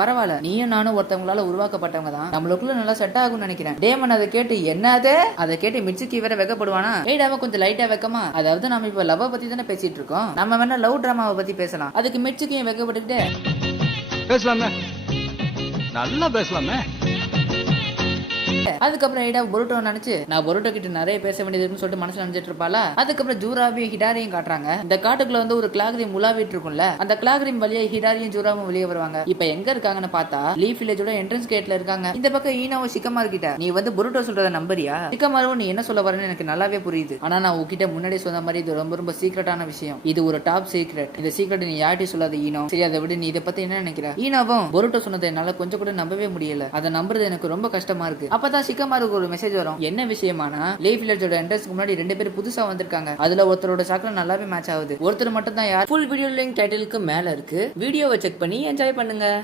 பரவாயில்ல, நீயும் நானும் ஒருத்தவங்களால உருவாக்கப்பட்டவங்க தான், நம்மளுக்குள்ள நல்லா செட் ஆகும்னு நினைக்கிறேன். டேமன் அதை கேட்டு என்னது, அதை கேட்டு மிட்சுக்கி வேற வெக்கப்படுவானா? எய்டாவ கொஞ்சம் லைட்டா வெக்கமா, அதாவது நம்ம இப்ப லவ் பத்தி தானே பேசிட்டு இருக்கோம், நம்ம வேணா லவ் டிராமாவை பத்தி பேசலாம். அதுக்கு மிட்சுக்கியும் வெக்கப்பட்டுக்கிட்டே பேசலாமே, நல்லா பேசலாமே. அதுக்கப்புறம் எய்டா பொருட்டோ நினைச்சு நான் பொருட்டோ கிட்ட நிறைய பேச வேண்டியதுன்னு சொல்லிட்டு மனசுல நினைச்சிட்டு இருப்பாளா. அதுக்கப்புறம் ஜூராவையும் ஹிடாரியும் காட்டுறாங்க. இந்த காட்டுக்குள்ள வந்து ஒரு கிளாக்ரீம் உலாவிட்டு இருக்கும்ல, அந்த கிளாக்ரீம் வழியா ஹிடாரியும் ஜூராவும் வெளியே வருவாங்க. இப்ப எங்க இருக்காங்கன்னு பார்த்தா லீஃப் வில்லேஜோட என்ட்ரன்ஸ் கேட்ல இருக்காங்க. இந்த பக்கம் ஈனாவும் சிக்கமாரு கிட்ட நீ வந்து பொருட்டோ சொல்றத நம்பரியா? சிக்கமாரும் நீ என்ன சொல்ல வரன்னு எனக்கு நல்லாவே புரியுது, ஆனா நான் உங்ககிட்ட முன்னாடி சொன்ன மாதிரி இது ரொம்ப ரொம்ப சீக்ரெட்டான விஷயம், இது ஒரு டாப் சீக்ரெட், இந்த சீக்ரெட் நீ யார்ட்டையும் சொல்லாத ஈனோ, சரி அதை விட நீ இதை பத்தி என்ன நினைக்கிற? ஈனாவும் பொருட்டோ சொன்னதை என்னால கொஞ்சம் கூட நம்பவே முடியல, அதை நம்புறது எனக்கு ரொம்ப கஷ்டமா இருக்கு. அப்பதான் சிக்கமாருக்கு ஒரு மெசேஜ் வரும். என்ன விஷயமானா லீஃப் வில்லேஜோட என்ட்ரன்ஸ்க்கு முன்னாடி 2 பேர் புதுசா வந்திருக்காங்க. அதுல ஒருத்தரோட சாக்ல நல்லாவே மேட்ச் ஆகுது, ஒருத்தர் மட்டும் தான் யார். ஃபுல் வீடியோ லிங்க் டைட்டிலுக்கு மேல இருக்கு, வீடியோவை செக் பண்ணி என்ஜாய் பண்ணுங்க.